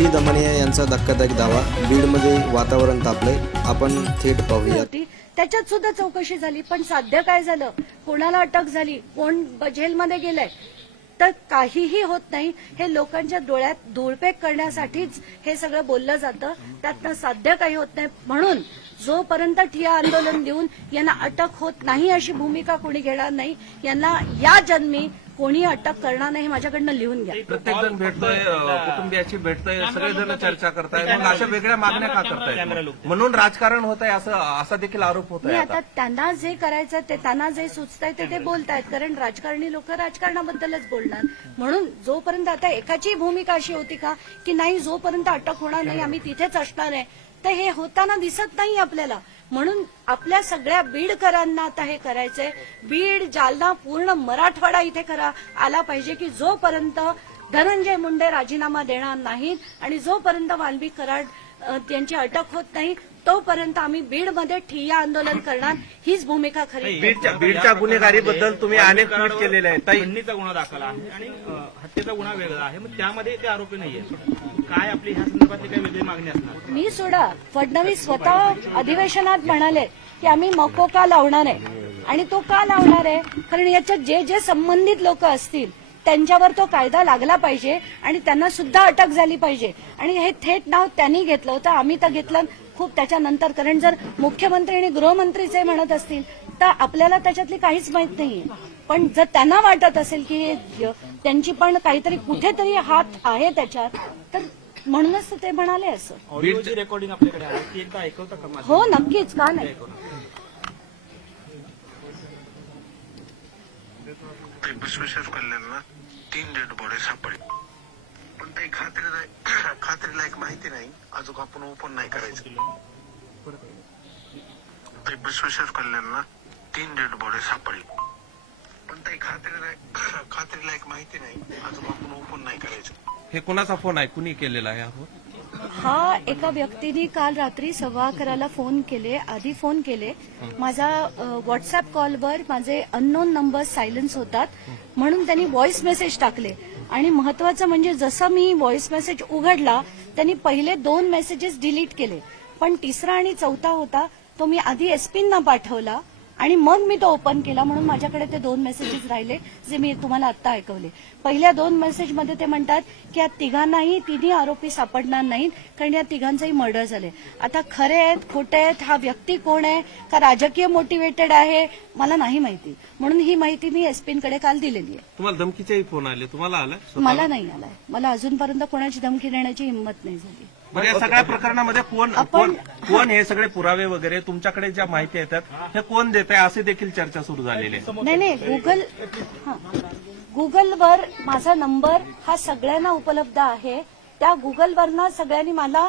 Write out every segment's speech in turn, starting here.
अंजली दमनिया यांचा धक्कादायक दावा. बीडमध्ये वातावरण तापलंय. आपण थेट पाहूया होती. त्याच्यात सुद्धा चौकशी झाली पण साध्य काय झालं? कोणाला अटक झाली? कोण जेलमध्ये गेलंय? तर काहीही होत नाही. हे लोकांच्या डोळ्यात धुळपेक करण्यासाठीच हे सगळं बोललं जातं. त्यातनं साध्य काही होत नाही. म्हणून जोपर्यंत ठिया आंदोलन देऊन यांना अटक होत नाही अशी भूमिका कोणी घेणार नाही यांना या जन्मी कोणी अटक करणार नाही हे माझ्याकडनं लिहून घ्या. प्रत्येक जण भेटतोय कुटुंबियाची भेटतोय सगळेजण चर्चा करताय मग अशा वेगळ्या मागण्या का करतायत? म्हणून राजकारण होत आहे असं असा देखील आरोप होत मी आहे आता. आता त्यांना जे करायचं ते त्यांना जे सुचतंय ते ते बोलतायत कारण राजकारणी लोक राजकारणाबद्दलच बोलणार. म्हणून जोपर्यंत आता एकाची भूमिका अशी होती का की नाही जोपर्यंत अटक होणार नाही आम्ही तिथेच असणार आहे तर हे होताना दिसत नाही आपल्याला. म्हणून आपल्या सगळ्या बीडकरांना आता हे करायचंय. बीड जालना पूर्ण मराठवाडा इथे करा आला पाहिजे की जोपर्यंत धनंजय मुंडे राजीनामा देणार नाहीत आणि जोपर्यंत वाल्मिक कराड त्यांची अटक होत नाही तोपर्यंत आम्ही बीडमध्ये ठिय्या आंदोलन करणार. हीच भूमिका खरी बीडच्या बीडच्या गुन्हेगारीबद्दल तुम्ही अनेक ट्विट केलेले आहेत. ताई. खंडणीचा गुन्हा दाखल आहे आणि अ, हत्येचा गुन्हा वेगळा आहे. मग त्यामध्ये ते आरोपी नाहीये. काय आपली ह्या संदर्भातली काही वेगळी मागणी असणार? मी सोडा फडणवीस स्वतः अधिवेशनात म्हणाले की आम्ही मको का लावणार आहे? आणि तो का लावणार आहे? कारण याच्यात जे जे संबंधित लोक असतील त्यांच्यावर तो कायदा लागला पाहिजे आणि त्यांना सुद्धा अटक झाली पाहिजे. आणि हे थेट नाव त्यांनी घेतलं होतं आम्ही तर घेतलं. खूप त्याच्यानंतर कारण जर मुख्यमंत्री आणि गृहमंत्रीच हे म्हणत असतील तर आपल्याला त्याच्यातली काहीच माहीत नाहीये. पण जर त्यांना वाटत असेल की हे- त्यांची पण काहीतरी कुठेतरी हात आहे त्याच्यात तर म्हणूनच तर ते म्हणाले असं. ऑडिओची रेकॉर्डिंग आपल्याकडे आहे ती एकदा ऐकवता का माझी? हो नक्कीच का नाही? कल्याणला तीन डेड बॉडी सापडली. पण काही खात्री खात्रीलायक माहिती नाही. अजून आपण ओपन नाही करायचं. ते बसवेश्वर कल्याणला तीन डेड बॉडी सापडली. पण काही खात्री खात्रीलायक माहिती नाही. अजून आपण ओपन नाही करायचं. हे कुणाचा फोन आहे? कुणी केलेला आहे हा फोन? हा एका व्यक्तीने काल रात्री सव्वा अकराला फोन केले आधी फोन केले. माझा व्हॉट्सअप कॉलवर माझे अननोन नंबर सायलन्स होतात. म्हणून त्यांनी व्हॉइस मेसेज टाकले. आणि महत्वाचं म्हणजे जसं मी व्हॉइस मेसेज उघडला त्यांनी पहिले दोन मेसेजेस डिलीट केले. पण तिसरा आणि चौथा होता तो मी आधी एसपींना पाठवला. आणि मग मी तो ओपन केला म्हणून माझ्याकडे ते दोन मेसेजेस राहिले जे मी तुम्हाला आत्ता ऐकवले. पहिल्या दोन मेसेजमध्ये ते म्हणतात की या तिघांनाही तिन्ही आरोपी सापडणार नाहीत कारण या तिघांचंही मर्डर झाले आता खरे आहेत खोटे आहेत हा व्यक्ती कोण आहे का राजकीय मोटिवेटेड आहे मला नाही माहिती. म्हणून ही माहिती मी एसपींकडे काल दिलेली आहे. तुम्हाला धमकीचेही फोन आले? तुम्हाला आला मला नाही आलाय. मला अजूनपर्यंत कोणाची धमकी देण्याची हिंमत नाही झाली. बरं या सगळ्या प्रकरणामध्ये कोण आपण- कोण कोण हे सगळे पुरावे वगैरे तुमच्याकडे ज्या माहिती येतात हे कोण देत आहे असे देखील चर्चा सुरू झालेली आहे. नाही नाही गुगल हा. गुगलवर माझा नंबर हा सगळ्यांना उपलब्ध आहे. त्या गुगलवरनं सगळ्यांनी मला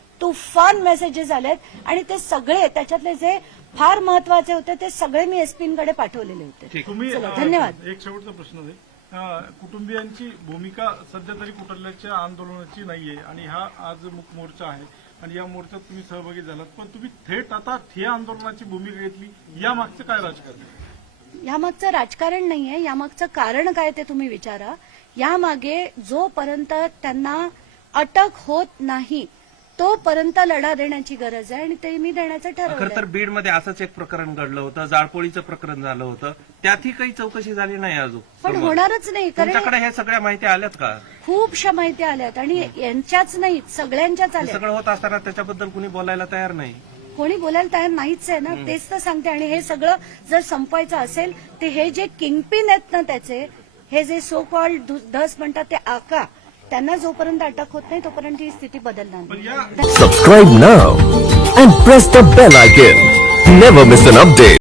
तुफान मेसेजेस आलेत आणि ते सगळे त्याच्यातले जे फार महत्त्वाचे होते ते सगळे मी एसपींकडे पाठवलेले होते. धन्यवाद. एक शेवटचा प्रश्न आहे. कुटुंबियांची भूमिका सध्या तरी कुठल्याच्या आंदोलनाची नाहीये आणि हा आज मुक मोर्चा आहे आणि या मोर्चात तुम्ही सहभागी झालात. पण तुम्ही थेट आता ठिया आंदोलनाची भूमिका घेतली. या मागचं काय राजकारण? यामागचं राजकारण नाहीये. यामागचं कारण काय ते तुम्ही विचारा. यामागे जोपर्यंत त्यांना अटक होत नाही तोपर्यंत लढा देण्याची गरज आहे आणि ते मी देण्याचं खर तर ठरवलं बीडमध्ये असंच एक प्रकरण घडलं होतं जाळपोळीचं प्रकरण झालं होतं. त्यातही काही चौकशी झाली नाही अजून. पण समोर. होणारच नाही कारण तुमच्याकडे हे सगळ्या माहिती आल्यात का? खूपशा माहिती आल्यात आणि यांच्याच नाही सगळ्यांच्याच हे आल्या सगळं होत असताना त्याच्याबद्दल कुणी बोलायला तयार नाही. कोणी बोलायला तयार नाहीच आहे ना तेच तर सांगते. आणि हे सगळं जर संपवायचं असेल ते हे जे किंगपिन आहेत ना त्याचे हे जे सो कॉल्ड धस म्हणतात ते आका त्यांना जोपर्यंत अटक होत नाही तोपर्यंत ही स्थिती बदलणार नाही. Subscribe now and press the bell icon never miss an update